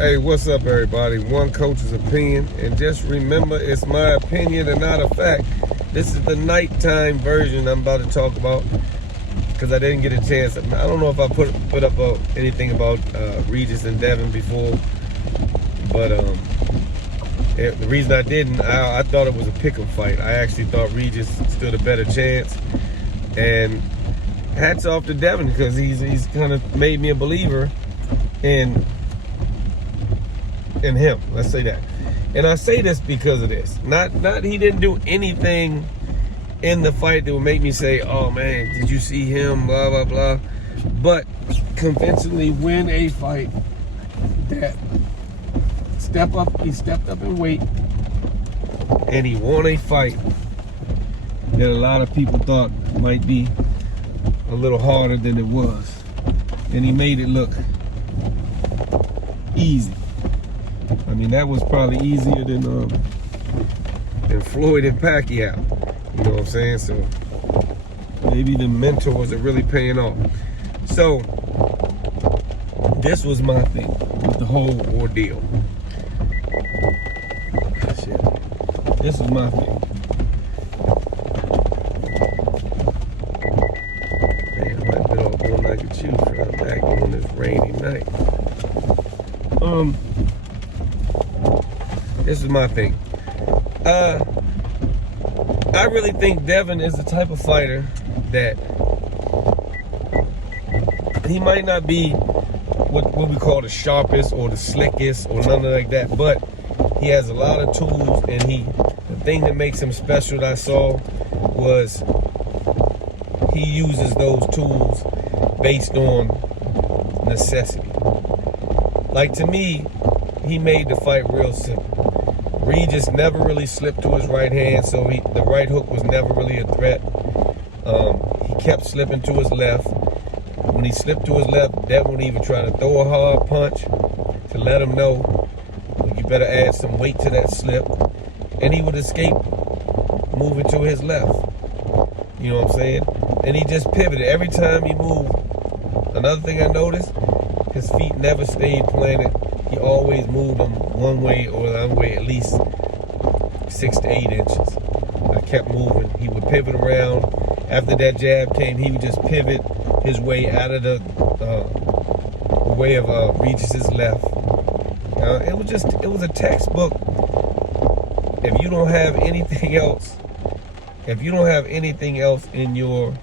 Hey, what's up, everybody? One coach's opinion, and just remember, it's my opinion and not a fact. This is the nighttime version I'm about to talk about because I didn't get a chance. I don't know if I put up anything about Regis and Devin before, but the reason I didn't, I thought it was a pick'em fight. I actually thought Regis stood a better chance, and hats off to Devin because he's kind of made me a believer in him. Let's say that. And I say this because of this. Not he didn't do anything in the fight that would make me say, oh man, did you see him, blah, blah, blah. But convincingly win a fight that he stepped up in weight, and he won a fight that a lot of people thought might be a little harder than it was. And he made it look easy. I mean, that was probably easier than Floyd and Pacquiao. You know what I'm saying? So maybe the mentors are really paying off. So this was my thing with the whole ordeal. Shit. This is my thing. Man, I've been all going like a chew trying back on this rainy night. This is my thing. I really think Devin is the type of fighter that he might not be what we call the sharpest or the slickest or nothing like that, but he has a lot of tools, and the thing that makes him special that I saw was he uses those tools based on necessity. Like, to me, he made the fight real simple. Regis never really slipped to his right hand, so the right hook was never really a threat. He kept slipping to his left. When he slipped to his left, Devin would even try to throw a hard punch to let him know, you better add some weight to that slip. And he would escape moving to his left. You know what I'm saying? And he just pivoted. Every time he moved, another thing I noticed, his feet never stayed planted. He always moved them one way or the other way, at least 6 to 8 inches. I kept moving. He would pivot around. After that jab came, he would just pivot his way out of the way of Regis's left. It was a textbook. If you don't have anything else, in your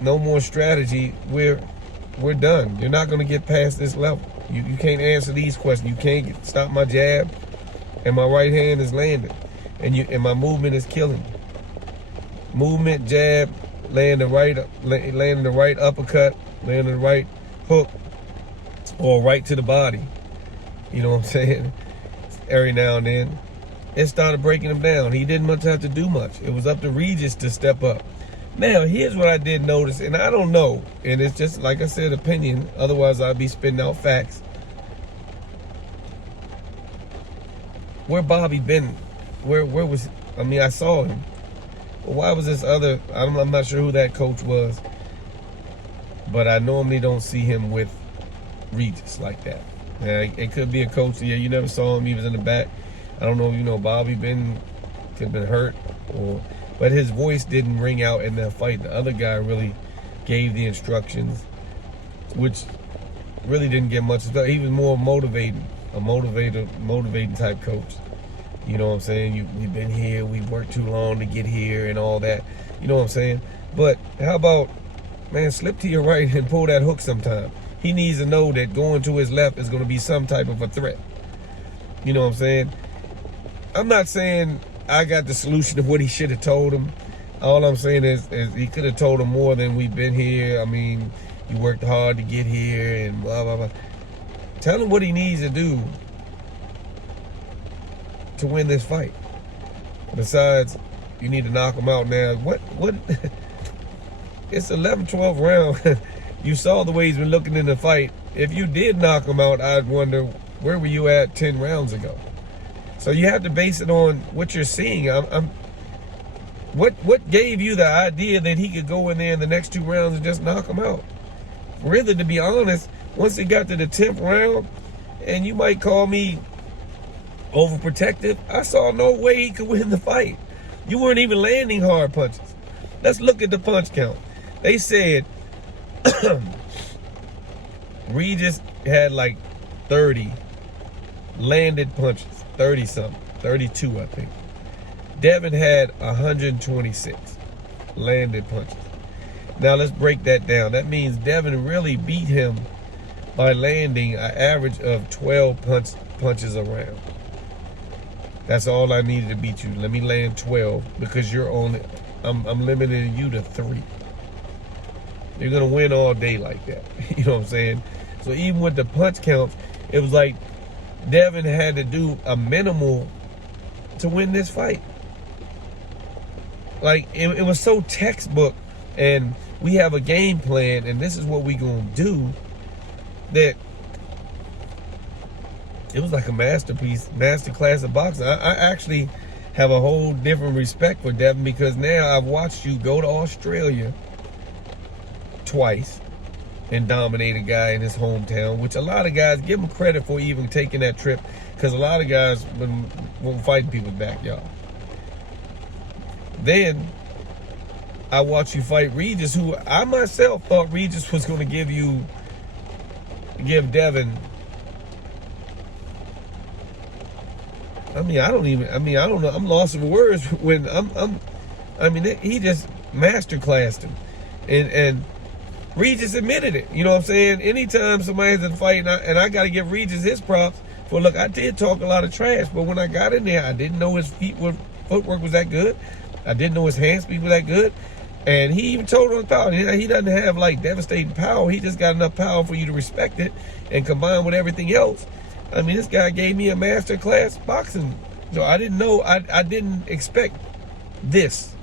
no more strategy, we're done. You're not going to get past this level. You can't answer these questions. You can't stop my jab, and my right hand is landing, and my movement is killing me. Movement, jab, landing the right uppercut, landing the right hook, or right to the body. You know what I'm saying? Every now and then, it started breaking him down. He didn't have to do much. It was up to Regis to step up. Now, here's what I did notice, and I don't know, and it's just, like I said, opinion. Otherwise, I'd be spitting out facts. Where Bobby been? Where was? I saw him. But why was this other? I'm not sure who that coach was, but I normally don't see him with Regis like that. It could be a coach. Yeah, you never saw him. He was in the back. I don't know if Bobby could have been hurt but his voice didn't ring out in that fight. The other guy really gave the instructions, which really didn't get much. He was more motivating type coach. You know what I'm saying? We've been here, we worked too long to get here and all that. You know what I'm saying? But how about, man, slip to your right and pull that hook sometime. He needs to know that going to his left is going to be some type of a threat. You know what I'm saying? I'm not saying I got the solution to what he should have told him. All I'm saying is he could have told him more than we've been here. I mean, you worked hard to get here and blah, blah, blah. Tell him what he needs to do to win this fight. Besides, you need to knock him out now. What? It's 11, 12 round. You saw the way he's been looking in the fight. If you did knock him out, I'd wonder, where were you at 10 rounds ago? So you have to base it on what you're seeing. What gave you the idea that he could go in there in the next 2 rounds and just knock him out? Really, to be honest, Once it got to the 10th round, and you might call me overprotective, I saw no way he could win the fight. You weren't even landing hard punches. Let's look at the punch count. They said Regis had like 30 landed punches, 30 something, 32 I think. Devin had 126 landed punches. Now let's break that down. That means Devin really beat him by landing an average of 12 punches a round. That's all I needed to beat you. Let me land 12 because you're only, I'm limiting you to 3. You're gonna win all day like that. You know what I'm saying? So even with the punch counts, it was like Devin had to do a minimal to win this fight. Like it was so textbook, and we have a game plan, and this is what we gonna do. That it was like a masterclass of boxing. I actually have a whole different respect for Devin because now I've watched you go to Australia twice and dominate a guy in his hometown, which a lot of guys, give him credit for even taking that trip, because a lot of guys won't fight in people's backyard. Then I watched you fight Regis, who I myself thought Regis was going to give Devin. I don't know. I'm lost for words when he just masterclassed him, and Regis admitted it. You know what I'm saying? Anytime somebody's in a fight, and I got to give Regis his props for, look, I did talk a lot of trash, but when I got in there, I didn't know his footwork was that good. I didn't know his hand speed was that good. And he even told on his power. He doesn't have like devastating power. He just got enough power for you to respect it, and combined with everything else. I mean, this guy gave me a master class boxing. So I didn't know, I didn't expect this.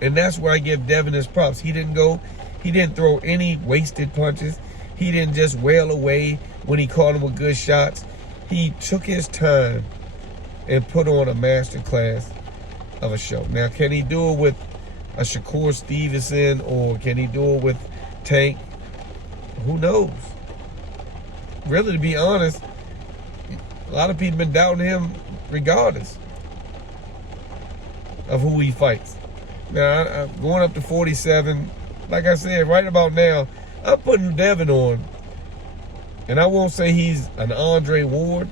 And that's where I give Devin his props. He didn't throw any wasted punches. He didn't just wail away when he caught him with good shots. He took his time and put on a master class of a show. Now, can he do it with a Shakur Stevenson, or can he do it with Tank? Who knows? Really, to be honest, a lot of people been doubting him regardless of who he fights. Now, I'm going up to 47. Like I said, right about now, I'm putting Devin on. And I won't say he's an Andre Ward,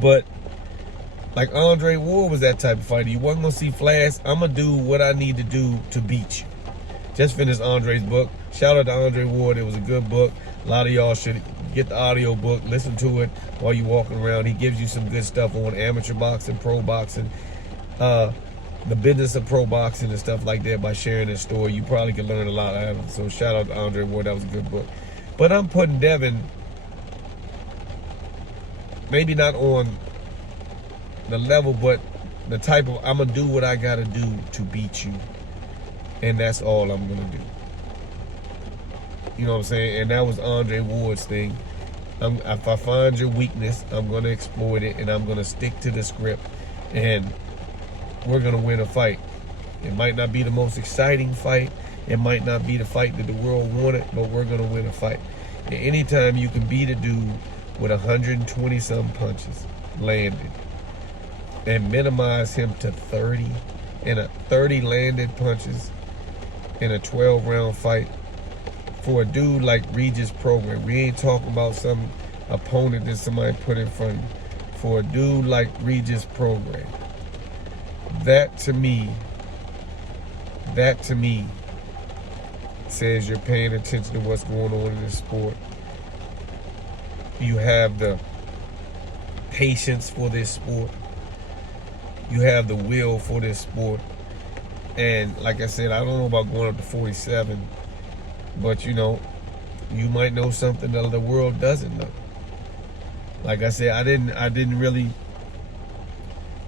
but like Andre Ward was that type of fighter. You wasn't going to see flash. I'm going to do what I need to do to beat you. Just finished Andre's book. Shout out to Andre Ward. It was a good book. A lot of y'all should get the audio book, listen to it while you're walking around. He gives you some good stuff on amateur boxing, pro boxing, the business of pro boxing and stuff like that by sharing his story. You probably can learn a lot out of it. So shout out to Andre Ward. That was a good book. But I'm putting Devin maybe not on the level, but the type of, I'm going to do what I got to do to beat you. And that's all I'm going to do. You know what I'm saying? And that was Andre Ward's thing. If I find your weakness, I'm going to exploit it, and I'm going to stick to the script, and we're going to win a fight. It might not be the most exciting fight. It might not be the fight that the world wanted, but we're going to win a fight. And anytime you can beat a dude with 120-some punches landed and minimize him to 30 and 30 landed punches in a 12-round fight, for a dude like Regis program, we ain't talking about some opponent that somebody put in front of you. For a dude like Regis program, that to me says you're paying attention to what's going on in this sport. You have the patience for this sport. You have the will for this sport. And like I said, I don't know about going up to 47, but you know, you might know something that the world doesn't know. Like I said, I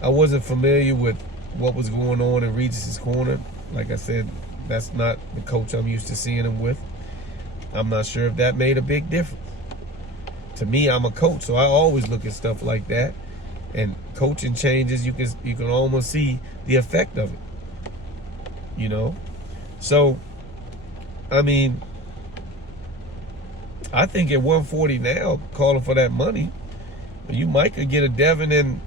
wasn't familiar with what was going on in Regis's corner. Like I said, that's not the coach I'm used to seeing him with. I'm not sure if that made a big difference. To me, I'm a coach, so I always look at stuff like that. And coaching changes, you can almost see the effect of it. You know? So, I mean, I think at 140 now, calling for that money, you might could get a Devin and.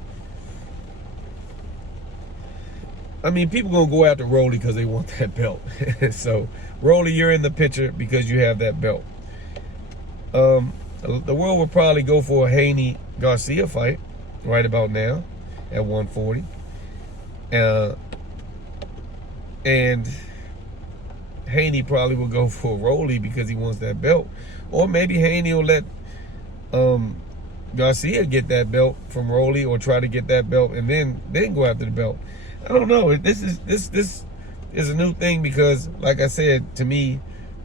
I mean, people gonna go after Rolly because they want that belt. So, Rolly, you're in the picture because you have that belt. The world would probably go for a Haney Garcia fight right about now at 140. And Haney probably will go for Rolly because he wants that belt. Or maybe Haney will let Garcia get that belt from Rolly, or try to get that belt and then go after the belt. I don't know. This is a new thing because, like I said, to me,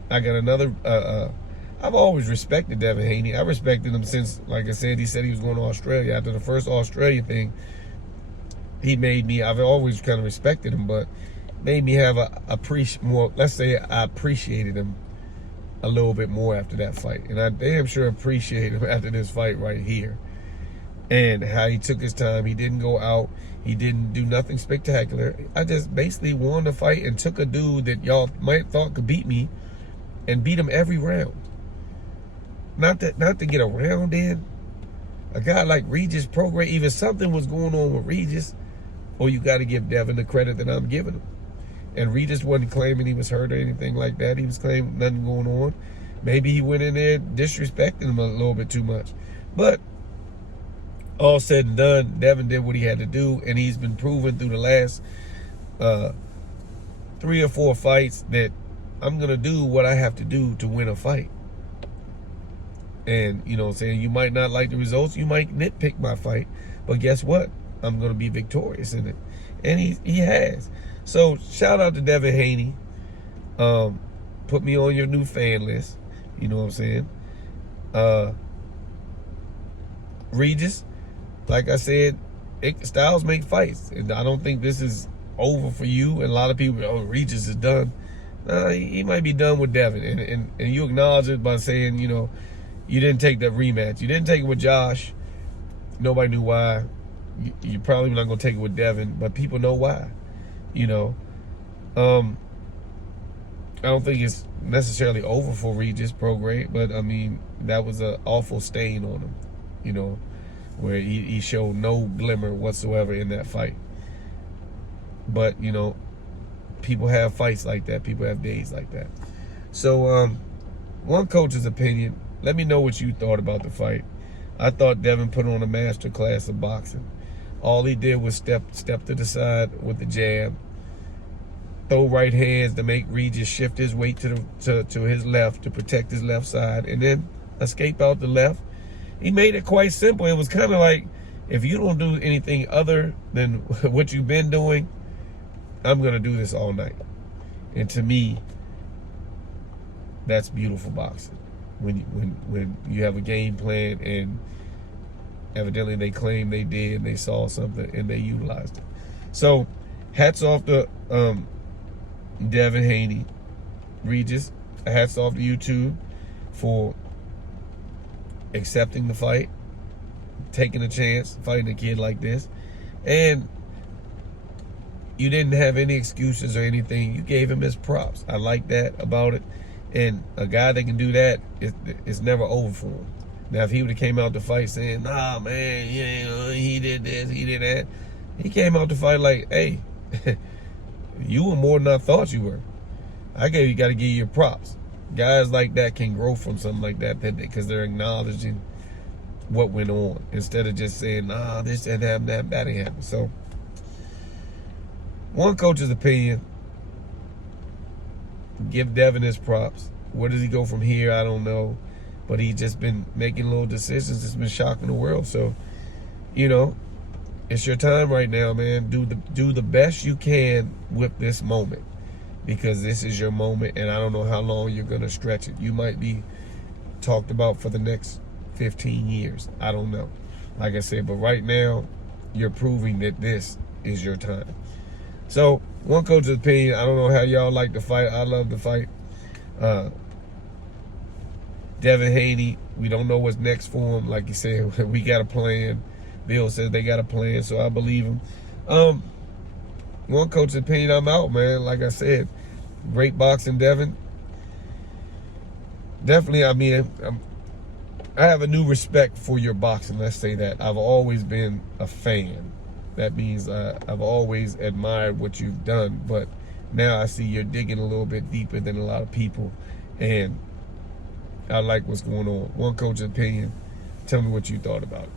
I got another. I've always respected Devin Haney. I respected him since, like I said, he said he was going to Australia. After the first Australia thing, he made me. I've always kind of respected him, but made me have more. Let's say I appreciated him a little bit more after that fight, and I damn sure appreciate him after this fight right here. And how he took his time. He didn't go out. He didn't do nothing spectacular. I just basically won the fight and took a dude that y'all might thought could beat me and beat him every round. Not to get a round in. A guy like Regis Prograis, even something was going on with Regis, or you got to give Devin the credit that I'm giving him. And Regis wasn't claiming he was hurt or anything like that. He was claiming nothing going on. Maybe he went in there disrespecting him a little bit too much. But all said and done, Devin did what he had to do, and he's been proven through the last 3 or 4 fights that I'm going to do what I have to do to win a fight. And, you know what I'm saying, you might not like the results, you might nitpick my fight, but guess what? I'm going to be victorious in it. And he has. So, shout out to Devin Haney. Put me on your new fan list. You know what I'm saying? Regis, like I said, styles make fights. And I don't think this is over for you. And a lot of people, oh, Regis is done. He might be done with Devin. And you acknowledge it by saying, you know, you didn't take that rematch. You didn't take it with Josh. Nobody knew why. You're probably not going to take it with Devin, but people know why. You know, I don't think it's necessarily over for Regis Prograis, but I mean, that was an awful stain on him, you know, where he showed no glimmer whatsoever in that fight. But, you know, people have fights like that. People have days like that. So, one coach's opinion. Let me know what you thought about the fight. I thought Devin put on a master class of boxing. All he did was step to the side with the jab, throw right hands to make Regis shift his weight to his left to protect his left side, and then escape out the left. He made it quite simple. It was kind of like, if you don't do anything other than what you've been doing, I'm going to do this all night. And to me, that's beautiful boxing. When you have a game plan, and evidently they claim they did, they saw something, and they utilized it. So, hats off to Devin Haney. Regis, hats off to you two for accepting the fight, taking a chance, fighting a kid like this. And you didn't have any excuses or anything. You gave him his props. I like that about it. And a guy that can do that, it's never over for him. Now, if he would have came out to fight saying, nah, man, yeah, he did this, he did that. He came out to fight like, hey, you were more than I thought you were. Got to give you your props. Guys like that can grow from something like that because they're acknowledging what went on instead of just saying, nah, this didn't happen, that didn't happen. So, one coach's opinion, give Devin his props. Where does he go from here? I don't know. But he's just been making little decisions that's been shocking the world. So, you know, it's your time right now, man. Do the best you can with this moment, because this is your moment, and I don't know how long you're going to stretch it. You might be talked about for the next 15 years. I don't know. Like I said, but right now, you're proving that this is your time. So, one coach's opinion. I don't know how y'all like the fight. I love the fight. Devin Haney, we don't know what's next for him. Like you said, we got a plan. Bill says they got a plan, so I believe him. One coach's opinion, I'm out, man. Like I said, great boxing, Devin. Definitely, I mean, I have a new respect for your boxing. Let's say that. I've always been a fan. That means I've always admired what you've done. But now I see you're digging a little bit deeper than a lot of people. And I like what's going on. One coach's opinion. Tell me what you thought about it.